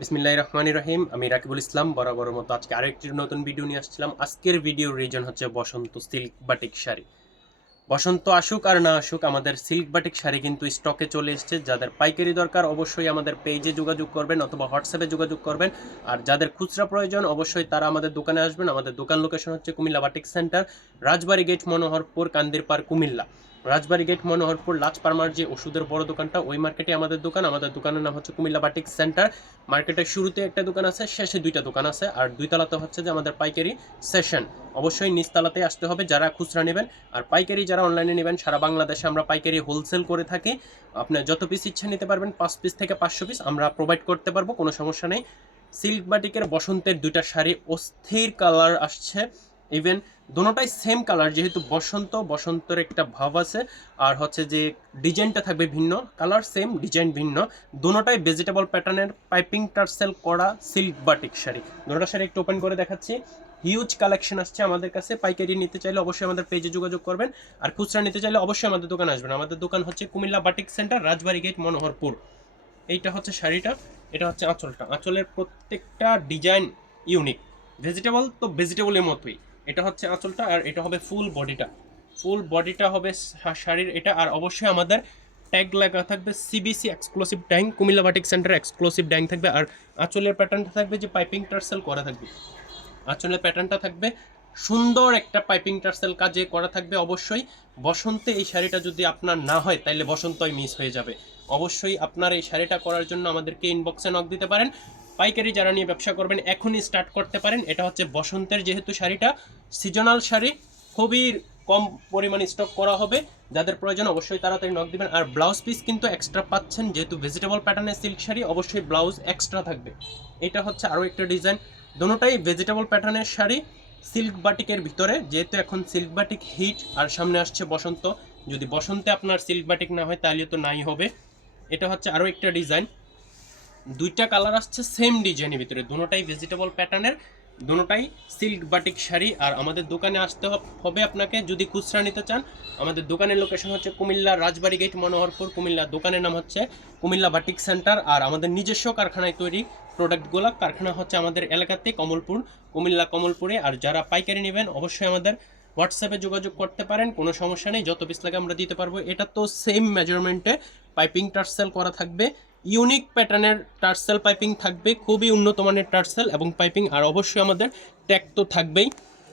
বিসমিল্লাহির রহমানির রহিম। আমি রাকিবুল ইসলাম বরাবর মতো আজকে আরেকটি নতুন ভিডিও নিয়ে আসছিলাম। আজকের ভিডিওর রিজন হচ্ছে বসন্ত সিল্ক বাটিক শাড়ি। বসন্ত আসুক আর না আসুক, আমাদের সিল্ক বাটিক শাড়ি কিন্তু স্টকে চলে এসেছে। যাদের পাইকারি দরকার অবশ্যই আমাদের পেজে যোগাযোগ করবেন অথবা হোয়াটসঅ্যাপে যোগাযোগ করবেন। আর যাদের খুচরা প্রয়োজন অবশ্যই তারা আমাদের দোকানে আসবেন। আমাদের দোকান লোকেশন হচ্ছে কুমিল্লা বাটিক সেন্টার, রাজবাড়ী গেট, মনোহরপুর, কান্দিরপাড়, কুমিল্লা। রাজবাড়ী গেট, মনোহরপুর, লাজপারমার যে ওষুধের বড় দোকানটা, ওই মার্কেটে আমাদের দোকান। আমাদের দোকানের নাম হচ্ছে কুমিল্লা বাটিক সেন্টার। মার্কেটের শুরুতে একটা দোকান আছে, শেষে দুইটা দোকান আছে, আর দুই তলাতে হচ্ছে যে আমাদের পাইকারি সেশন। অবশ্যই নিচতলাতে আসতে হবে যারা খুচরা নেবেন। আর পাইকারি যারা অনলাইনে নেবেন, সারা বাংলাদেশে আমরা পাইকারি হোলসেল করে থাকি। আপনার যত পিস ইচ্ছা নিতে পারবেন, 5 পিস থেকে 500 পিস আমরা প্রোভাইড করতে পারবো, কোনো সমস্যা নেই। সিল্ক বাটিকের বসন্তের দুইটা শাড়ি অস্থির কালার আসছে। ইভেন দোনোটাই সেম কালার, যেহেতু বসন্তের একটা ভাব আছে। আর হচ্ছে যে ডিজাইনটা থাকবে ভিন্ন, কালার সেম, ডিজাইন ভিন্ন। দোনোটাই ভেজিটেবল প্যাটার্নের পাইপিং টার্সেল করা সিল্ক বাটিক শাড়ি। দোনোটা শাড়ি একটু ওপেন করে দেখাচ্ছি। হিউজ কালেকশন আসছে আমাদের কাছে। পাইকারি নিতে চাইলে অবশ্যই আমাদের পেজে যোগাযোগ করবেন, আর খুচরা নিতে চাইলে অবশ্যই আমাদের দোকান আসবেন। আমাদের দোকান হচ্ছে কুমিল্লা বাটিক সেন্টার, রাজবাড়ী গেট, মনোহরপুর। এইটা হচ্ছে শাড়িটা, এটা হচ্ছে আঁচলটা। আঁচলের প্রত্যেকটা ডিজাইন ইউনিক। ভেজিটেবল তো ভেজিটেবলের মতোই। এটা হচ্ছে আঁচলটা, আর এটা হবে ফুল বডিটা হবে শাড়ির এটা। আর অবশ্যই আমাদের ট্যাগ লাগা থাকবে সিবিসি এক্সক্লুসিভ ট্যাং, কুমিল্লা বাটিক সেন্টার এক্সক্লুসিভ ট্যাং থাকবে। আর আঁচলের প্যাটার্নটা থাকবে যে পাইপিং টার্সেল করা থাকবে। আঁচলের প্যাটার্নটা থাকবে সুন্দর একটা পাইপিং টার্সেল কাজে করা থাকবে। অবশ্যই বসন্তে এই শাড়িটা যদি আপনার না হয় তাহলে বসন্তই মিস হয়ে যাবে। অবশ্যই আপনার এই শাড়িটা করার জন্য আমাদেরকে ইনবক্সে নক দিতে পারেন। পাইকারি যারা নিয়ে ব্যবসা করবেন এখনই স্টার্ট করতে পারেন। এটা হচ্ছে বসন্তের যেহেতু শাড়িটা সিজনাল শাড়ি, খুবই কম পরিমাণে স্টক করা হবে। যাদের প্রয়োজন অবশ্যই তাড়াতাড়ি নক দিবেন। আর ব্লাউজ পিস কিন্তু এক্সট্রা পাচ্ছেন, যেহেতু ভেজিটেবল প্যাটার্নের সিল্ক শাড়ি অবশ্যই ব্লাউজ এক্সট্রা থাকবে। এটা হচ্ছে আরও একটা ডিজাইন। দোনোটাই ভেজিটেবল প্যাটার্নের শাড়ি সিল্ক বাটিকের ভিতরে, যেহেতু এখন সিল্ক বাটিক হিট আর সামনে আসছে বসন্ত। যদি বসন্তে আপনার সিল্ক বাটিক না হয় তাহলে তো নাই হবে। এটা হচ্ছে আরও একটা ডিজাইন। দুইটা কালার আসছে সেম ডিজাইনের ভিতরে, দুটোটাই ভেজিটেবল প্যাটার্নের, দুটোটাই সিল্ক বাটিক শাড়ি। আর আমাদের দোকানে আসতে হবে আপনাকে যদি খুচরা নিতে চান। আমাদের দোকানের লোকেশন হচ্ছে কুমিল্লা রাজবাড়ী গেট, মনোহরপুর, কুমিল্লা। দোকানের নাম হচ্ছে কুমিল্লা বাটিক সেন্টার। আর আমাদের নিজস্ব কারখানায় তৈরি প্রোডাক্টগুলো। কারখানা হচ্ছে আমাদের এলাকাতে কমলপুর, কুমিল্লা কমলপুরে। আর যারা পাইকারি নেবেন অবশ্যই আমাদের হোয়াটসঅ্যাপে যোগাযোগ করতে পারেন, কোনো সমস্যা নেই, যত পিস লাগে আমরা দিতে পারবো। এটা তো সেম মেজারমেন্টে পাইপিং টার্সেল করা থাকবে, ইউনিক প্যাটার্নের টার্সেল পাইপিং থাকবে, খুবই উন্নত মানের টার্সেল এবং পাইপিং। আর অবশ্যই আমাদের ট্যাগ তো থাকবেই।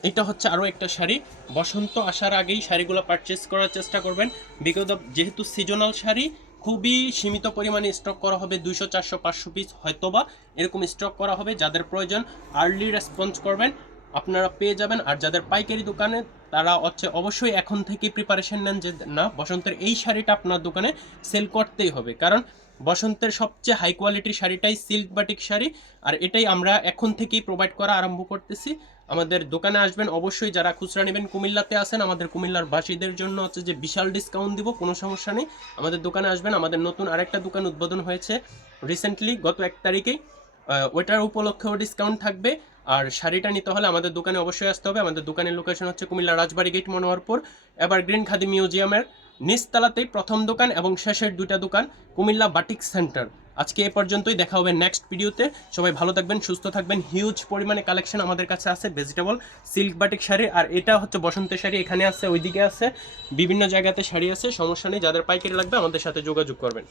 এটা হচ্ছে আরও একটা শাড়ি। বসন্ত আসার আগেই শাড়িগুলো পারচেস করার চেষ্টা করবেন। বিকজ অফ যেহেতু সিজনাল শাড়ি, খুবই সীমিত পরিমাণে স্টক করা হবে, 200, 400, 500 পিস হয়তোবা এরকম স্টক করা হবে। যাদের প্রয়োজন আর্লি রেসপন্স করবেন, আপনারা পেয়ে যাবেন। আর যাদের পাইকারি দোকানে তারা হচ্ছে অবশ্যই এখন থেকেই প্রিপারেশন নেন যে না, বসন্তের এই শাড়িটা আপনার দোকানে সেল করতেই হবে। কারণ বসন্তের সবচেয়ে হাই কোয়ালিটির শাড়িটাই সিল্ক বাটিক শাড়ি, আর এটাই আমরা এখন থেকেই প্রোভাইড করা আরম্ভ করতেছি। আমাদের দোকানে আসবেন অবশ্যই। যারা খুচরা নেবেন কুমিল্লাতে আসেন, আমাদের কুমিল্লার বাসীদের জন্য হচ্ছে যে বিশাল ডিসকাউন্ট দিব, কোনো সমস্যা নেই। আমাদের দোকানে আসবেন। আমাদের নতুন আরেকটা দোকান উদ্বোধন হয়েছে রিসেন্টলি, গত 1 তারিখেই। ওইটার উপলক্ষেও ডিসকাউন্ট থাকবে। আর শাড়িটা নিতে হলে আমাদের দোকানে অবশ্যই আসতে হবে। আমাদের দোকানের লোকেশন হচ্ছে কুমিল্লা রাজবাড়ী গেট, মনোহরপুর, এভারগ্রিন খাদি মিউজিয়ামের নিচতলাতেই প্রথম দোকান এবং শেষের দুইটা দোকান কুমিল্লা বাটিক সেন্টার। আজকে এ পর্যন্তই, দেখা হবে নেক্সট ভিডিওতে। সবাই ভালো থাকবেন, সুস্থ থাকবেন। হিউজ পরিমাণে কালেকশন আমাদের কাছে আছে ভেজিটেবল সিল্ক বাটিক শাড়ি। আর এটা হচ্ছে বসন্তের শাড়ি, এখানে আছে, ওইদিকে আছে, বিভিন্ন জায়গাতে শাড়ি আছে, সমস্যা নেই। যাদের পাইকারি লাগবে আমাদের সাথে যোগাযোগ করবেন।